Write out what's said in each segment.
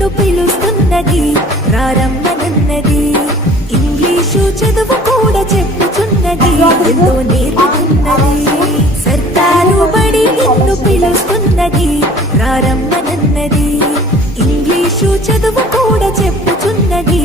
నిన్ను పిలుస్తున్నది ప్రారంభనున్నది ఇంగ్లీషు చదువు కూడా చెప్పుచున్నది ఎంతో నేర్పుతున్నది. సర్దారు బడి నిన్ను పిలుస్తున్నది ప్రారంభనున్నది ఇంగ్లీషు చదువు కూడా చెప్పుచున్నది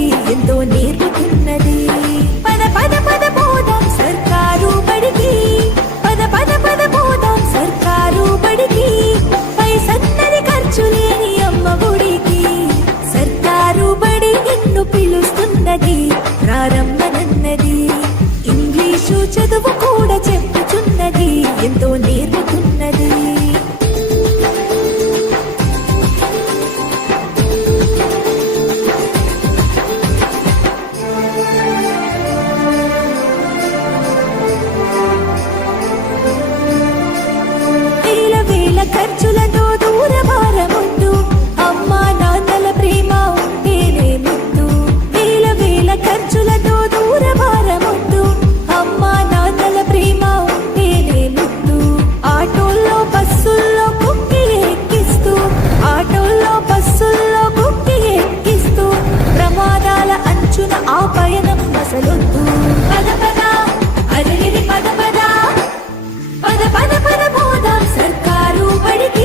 పద పద మోదాం సర్కారు పడికి